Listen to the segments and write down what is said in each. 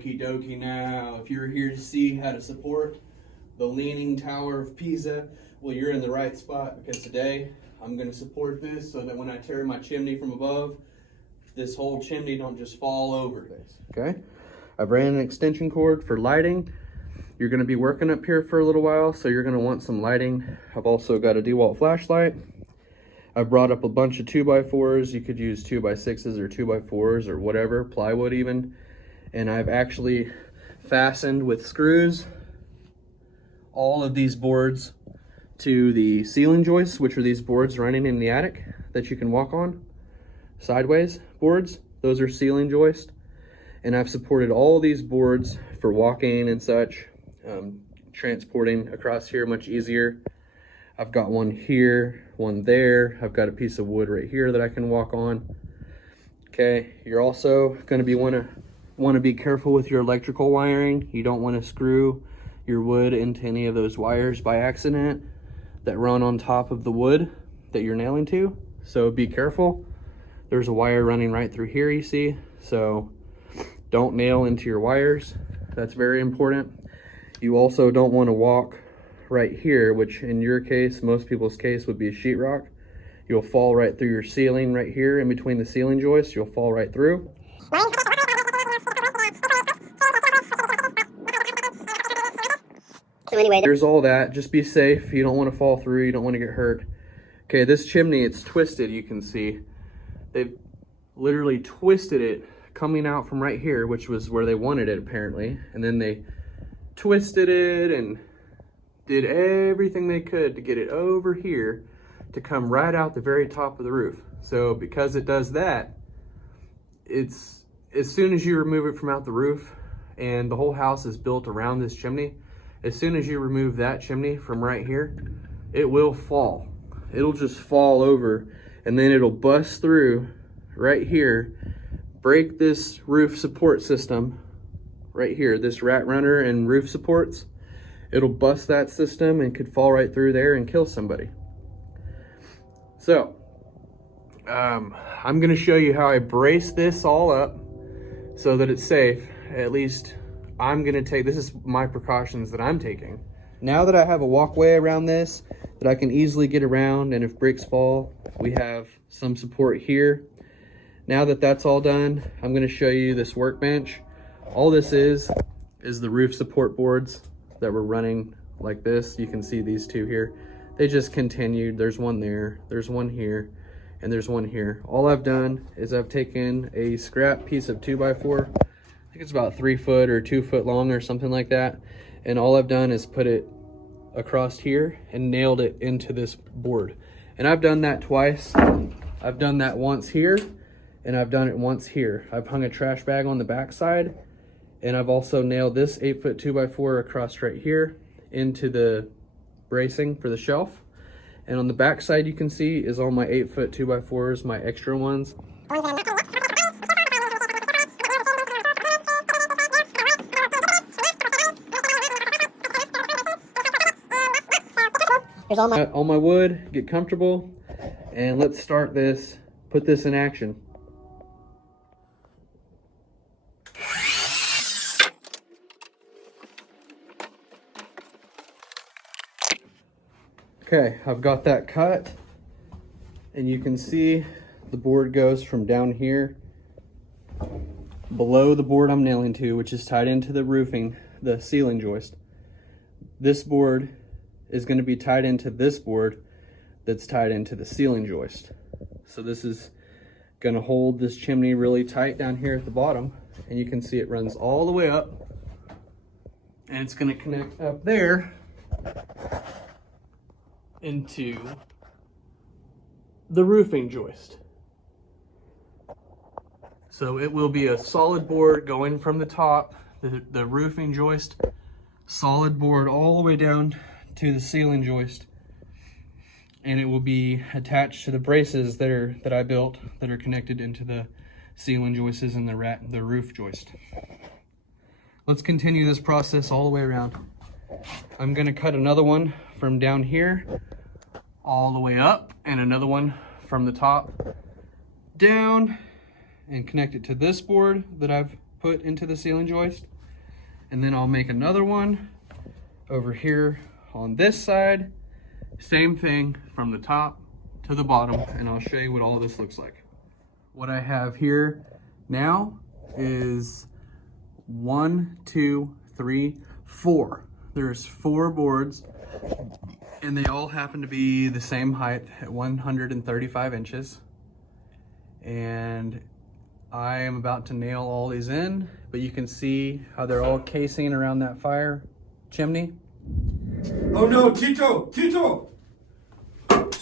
Okie dokie. Now, if you're here to see how to support the Leaning Tower of Pisa, well, you're in the right spot, because today I'm going to support this so that when I tear my chimney from above, this whole chimney don't just fall over. Okay, I've ran an extension cord for lighting. You're going to be working up here for a little while, so you're going to want some lighting. I've also got a DeWalt flashlight. I've brought up a bunch of 2x4s. You could use 2x6s or 2x4s or whatever, plywood even. And I've actually fastened with screws all of these boards to the ceiling joists, which are these boards running in the attic that you can walk on. Sideways boards, those are ceiling joists. And I've supported all these boards for walking and such, transporting across here much easier. I've got one here, one there. I've got a piece of wood right here that I can walk on. Okay, you're also going to want to be careful with your electrical wiring. You don't want to screw your wood into any of those wires by accident that run on top of the wood that you're nailing to. So be careful. There's a wire running right through here, you see. So don't nail into your wires. That's very important. You also don't want to walk right here, which in your case, most people's case, would be a sheetrock. You'll fall right through your ceiling right here in between the ceiling joists. You'll fall right through. So anyway, there's all that. Just be safe. You don't want to fall through. You don't want to get hurt. Okay, this chimney, it's twisted, you can see. They've literally twisted it coming out from right here, which was where they wanted it apparently. And then they twisted it and did everything they could to get it over here to come right out the very top of the roof. So because it does that, it's as soon as you remove it from out the roof, and the whole house is built around this chimney, as soon as you remove that chimney from right here, it will fall. It'll just fall over, and then it'll bust through right here, break this roof support system right here, this rat runner and roof supports. It'll bust that system and could fall right through there and kill somebody. So I'm gonna show you how I brace this all up so that it's safe. At least I'm gonna take, this is my precautions that I'm taking. Now that I have a walkway around this that I can easily get around, and if bricks fall, we have some support here. Now that that's all done, I'm gonna show you this workbench. All this is the roof support boards that were running like this. You can see these two here. They just continued. There's one there, there's one here, and there's one here. All I've done is I've taken a scrap piece of 2x4. I think it's about 3 foot or 2 foot long or something like that. And all I've done is put it across here and nailed it into this board. And I've done that twice. I've done that once here, and I've done it once here. I've hung a trash bag on the back side, and I've also nailed this 8 foot 2x4 across right here into the bracing for the shelf. And on the back side, you can see is all my 8 foot 2x4s, my extra ones. there's all my wood, get comfortable, and let's start this, put this in action. Okay, I've got that cut, and you can see the board goes from down here below the board I'm nailing to, which is tied into the roofing, the ceiling joist. This board is going to be tied into this board that's tied into the ceiling joist. So this is going to hold this chimney really tight down here at the bottom, and you can see it runs all the way up, and it's going to connect up there into the roofing joist. So it will be a solid board going from the top, the roofing joist, solid board all the way down to the ceiling joist, and it will be attached to the braces that I built that are connected into the ceiling joists and the roof joist. Let's continue this process all the way around. I'm gonna cut another one from down here all the way up, and another one from the top down, and connect it to this board that I've put into the ceiling joist. And then I'll make another one over here on this side. Same thing from the top to the bottom, and I'll show you what all this looks like. What I have here now is 1, 2, 3, 4. There's 4 boards, and they all happen to be the same height at 135 inches. And I am about to nail all these in, but you can see how they're all casing around that fire chimney. Oh no, Tito! Tito! What's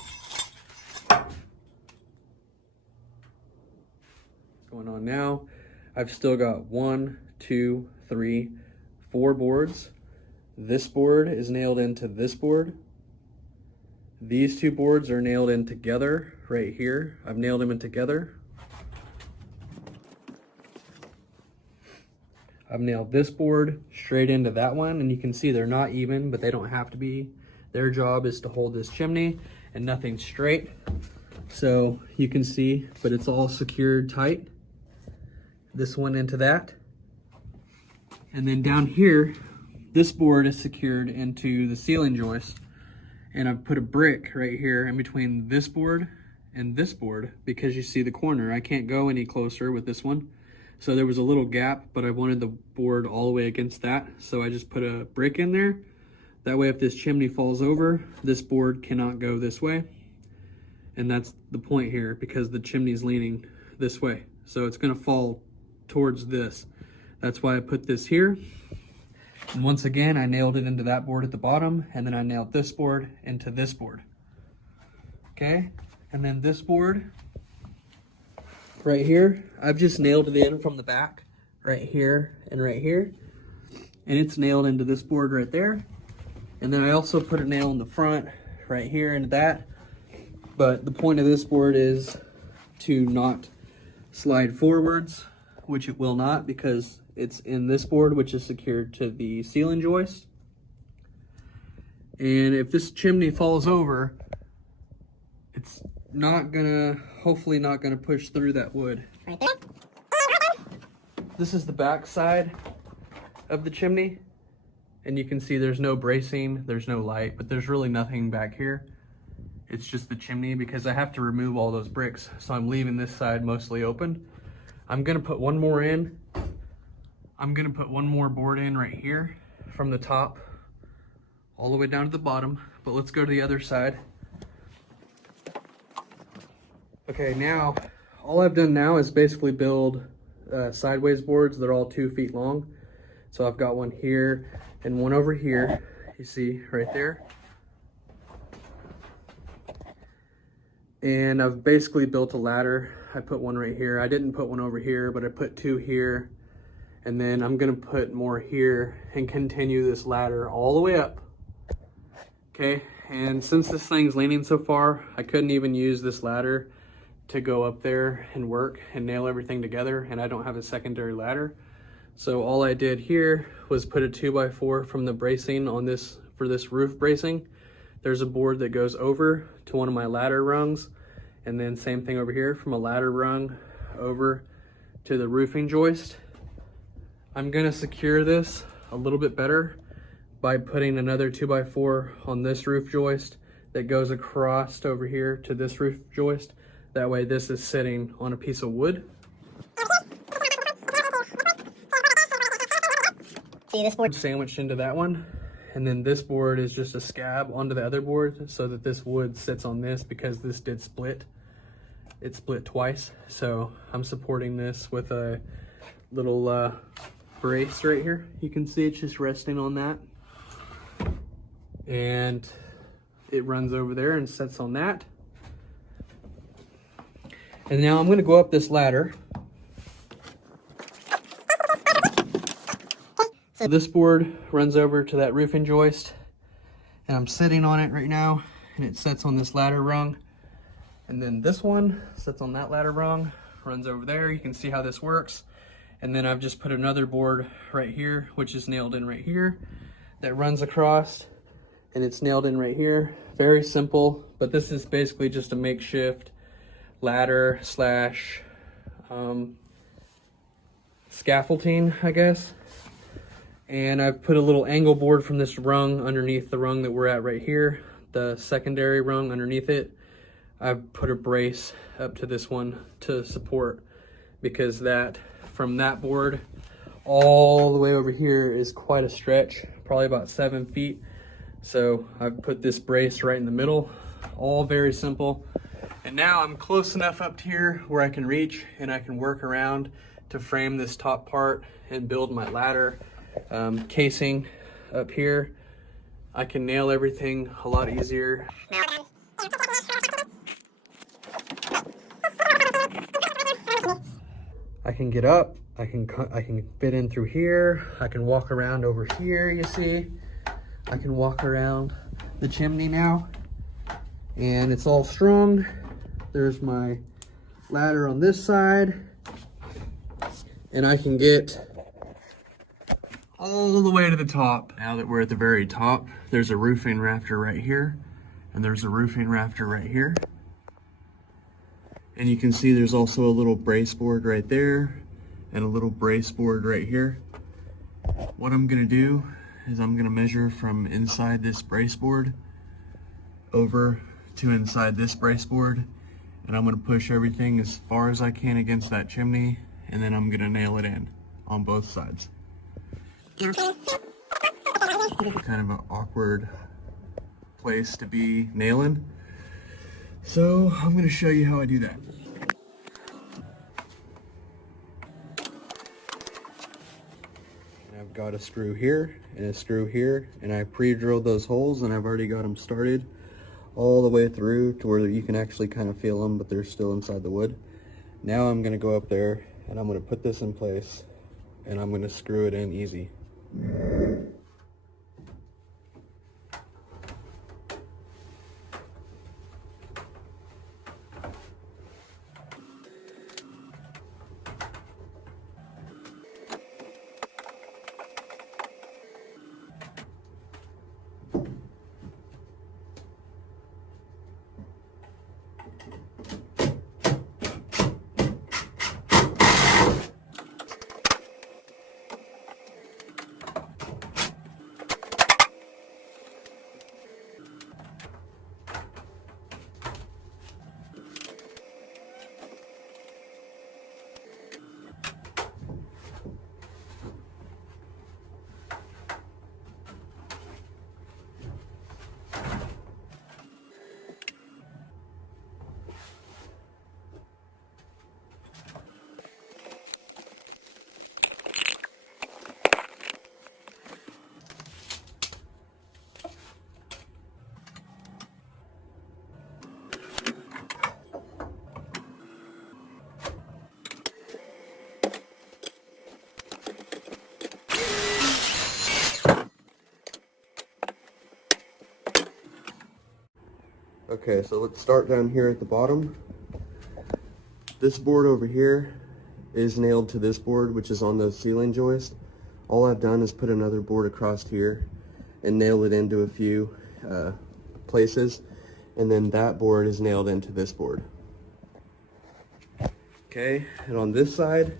going on now? I've still got 1, 2, 3, 4 boards. This board is nailed into this board. These 2 boards are nailed in together right here. I've nailed them in together. I've nailed this board straight into that one, and you can see they're not even, but they don't have to be. Their job is to hold this chimney and nothing straight. So you can see, but it's all secured tight. This one into that. And then down here, this board is secured into the ceiling joist. And I've put a brick right here in between this board and this board because you see the corner. I can't go any closer with this one. So there was a little gap, but I wanted the board all the way against that. So I just put a brick in there. That way if this chimney falls over, this board cannot go this way. And that's the point here because the chimney is leaning this way. So it's gonna fall towards this. That's why I put this here. And once again, I nailed it into that board at the bottom, and then I nailed this board into this board. Okay, and then this board right here, I've just nailed it in from the back, right here and right here. And it's nailed into this board right there. And then I also put a nail in the front, right here into that. But the point of this board is to not slide forwards, which it will not because it's in this board, which is secured to the ceiling joist. And if this chimney falls over, it's not gonna, hopefully not gonna push through that wood. This is the back side of the chimney. And you can see there's no bracing, there's no light, but there's really nothing back here. It's just the chimney because I have to remove all those bricks. So I'm leaving this side mostly open. I'm gonna put one more in. I'm gonna put one more board in right here from the top all the way down to the bottom, but let's go to the other side. Okay, now, all I've done now is basically build sideways boards. They're all 2 feet long. So I've got one here and one over here, you see right there. And I've basically built a ladder. I put one right here. I didn't put one over here, but I put 2 here. And then I'm gonna put more here and continue this ladder all the way up. Okay, and since this thing's leaning so far, I couldn't even use this ladder to go up there and work and nail everything together, and I don't have a secondary ladder. So all I did here was put a 2x4 from the bracing on this, for this roof bracing. There's a board that goes over to one of my ladder rungs, and then same thing over here from a ladder rung over to the roofing joist. I'm gonna secure this a little bit better by putting another 2x4 on this roof joist that goes across over here to this roof joist. That way this is sitting on a piece of wood. See this board? Sandwiched into that one. And then this board is just a scab onto the other board so that this wood sits on this because this did split. It split twice. So I'm supporting this with a little brace right here. You can see it's just resting on that. And it runs over there and sits on that. And now I'm gonna go up this ladder. So this board runs over to that roofing joist, and I'm sitting on it right now, and it sits on this ladder rung. And then this one sits on that ladder rung, runs over there. You can see how this works. And then I've just put another board right here, which is nailed in right here, that runs across, and it's nailed in right here. Very simple, but this is basically just a makeshift ladder slash scaffolding, I guess. And I've put a little angle board from this rung underneath the rung that we're at right here, the secondary rung underneath it. I've put a brace up to this one to support, because that, from that board all the way over here is quite a stretch, probably about 7 feet. So I've put this brace right in the middle, all very simple. And now I'm close enough up here where I can reach and I can work around to frame this top part and build my ladder casing up here. I can nail everything a lot easier. I can get up, I can fit in through here, I can walk around over here, you see. I can walk around the chimney now, and it's all strung. There's my ladder on this side, and I can get all the way to the top. Now that we're at the very top, there's a roofing rafter right here, and there's a roofing rafter right here. And you can see there's also a little brace board right there, and a little brace board right here. What I'm gonna do is I'm gonna measure from inside this brace board over to inside this brace board, and I'm gonna push everything as far as I can against that chimney, and then I'm gonna nail it in on both sides. Kind of an awkward place to be nailing, so I'm gonna show you how I do that. I've got a screw here and a screw here, and I pre-drilled those holes, and I've already got them started all the way through to where you can actually kind of feel them, but they're still inside the wood. Now I'm gonna go up there and I'm gonna put this in place, and I'm gonna screw it in easy. Okay, so let's start down here at the bottom. This board over here is nailed to this board, which is on the ceiling joist. All I've done is put another board across here and nail it into a few places, and then that board is nailed into this board. Okay, and on this side,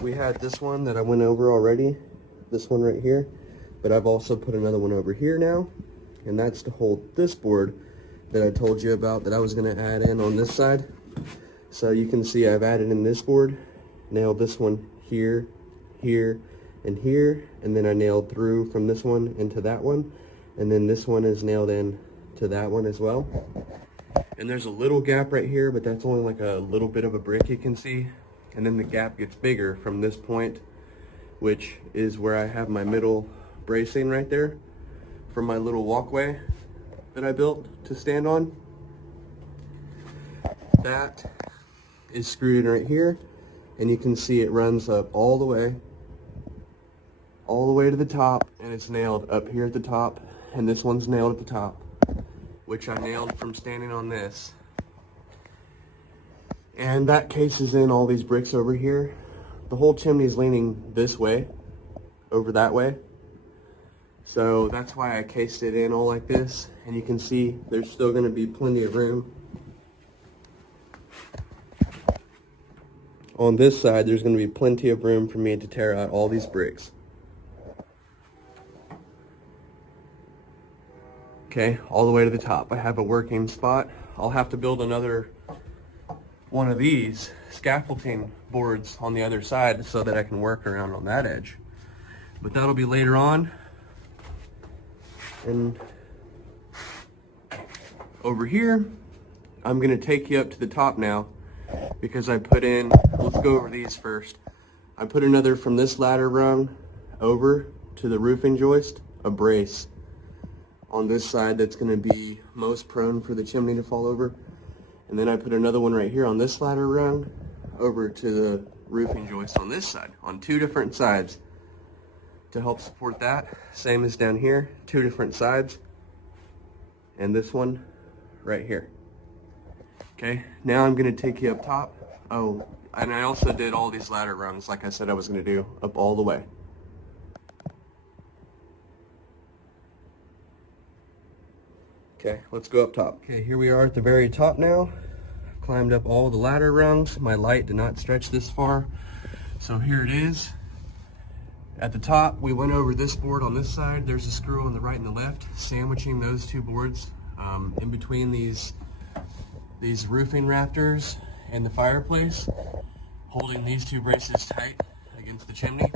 we had this one that I went over already, this one right here, but I've also put another one over here now, and that's to hold this board that I told you about that I was going to add in on this side. So you can see I've added in this board, nailed this one here, here, and here, and then I nailed through from this one into that one, and then this one is nailed in to that one as well. And there's a little gap right here, but that's only like a little bit of a brick you can see, and then the gap gets bigger from this point, which is where I have my middle bracing right there for my little walkway that I built to stand on. That is screwed in right here, and you can see it runs up all the way to the top, and it's nailed up here at the top, and this one's nailed at the top, which I nailed from standing on this. And that cases in all these bricks over here. The whole chimney is leaning this way, over that way. So that's why I cased it in all like this, and you can see there's still going to be plenty of room. on this side, there's going to be plenty of room for me to tear out all these bricks. Okay, all the way to the top. I have a working spot. I'll have to build another one of these scaffolding boards on the other side so that I can work around on that edge. But that'll be later on. And over here, I'm gonna take you up to the top now because I put in, let's go over these first. I put another from this ladder rung over to the roofing joist, a brace on this side that's gonna be most prone for the chimney to fall over. And then I put another one right here on this ladder rung over to the roofing joist on this side, on two different sides to help support that. Same as down here, two different sides. And this one right here. Okay, now I'm gonna take you up top. Oh, and I also did all these ladder rungs like I said I was gonna do, up all the way. Okay, let's go up top. Okay, here we are at the very top now. Climbed up all the ladder rungs. My light did not stretch this far. So here it is. At the top, we went over this board on this side. There's a screw on the right and the left, sandwiching those two boards in between these roofing rafters and the fireplace, holding these two braces tight against the chimney.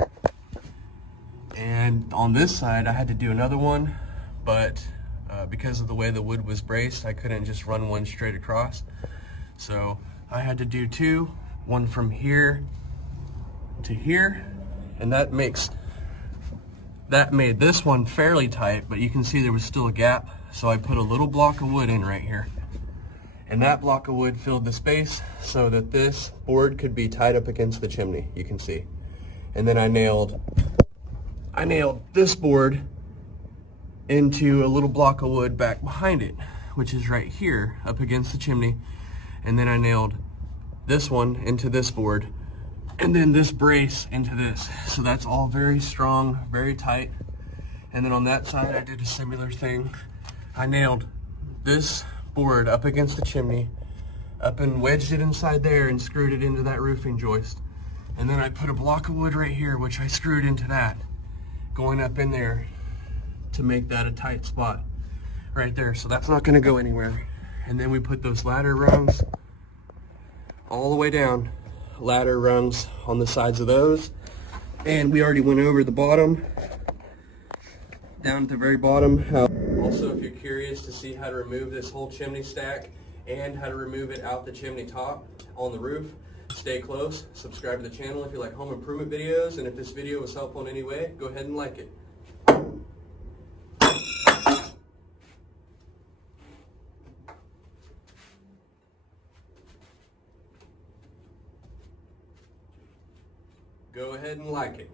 And on this side, I had to do another one, but because of the way the wood was braced, I couldn't just run one straight across. So I had to do two, one from here to here, and that made this one fairly tight, but you can see there was still a gap. So I put a little block of wood in right here. And that block of wood filled the space so that this board could be tied up against the chimney, you can see. And then I nailed this board into a little block of wood back behind it, which is right here up against the chimney. And then I nailed this one into this board, and then this brace into this. So that's all very strong, very tight. And then on that side, I did a similar thing. I nailed this board up against the chimney, up and wedged it inside there and screwed it into that roofing joist. And then I put a block of wood right here, which I screwed into that, going up in there to make that a tight spot right there. So that's not gonna go anywhere. And then we put those ladder rungs all the way down, ladder rungs on the sides of those. And we already went over the bottom, down at the very bottom. Also, if you're curious to see how to remove this whole chimney stack and how to remove it out the chimney top on the roof, stay close, subscribe to the channel if you like home improvement videos, and if this video was helpful in any way, go ahead and like it. Go ahead and like it.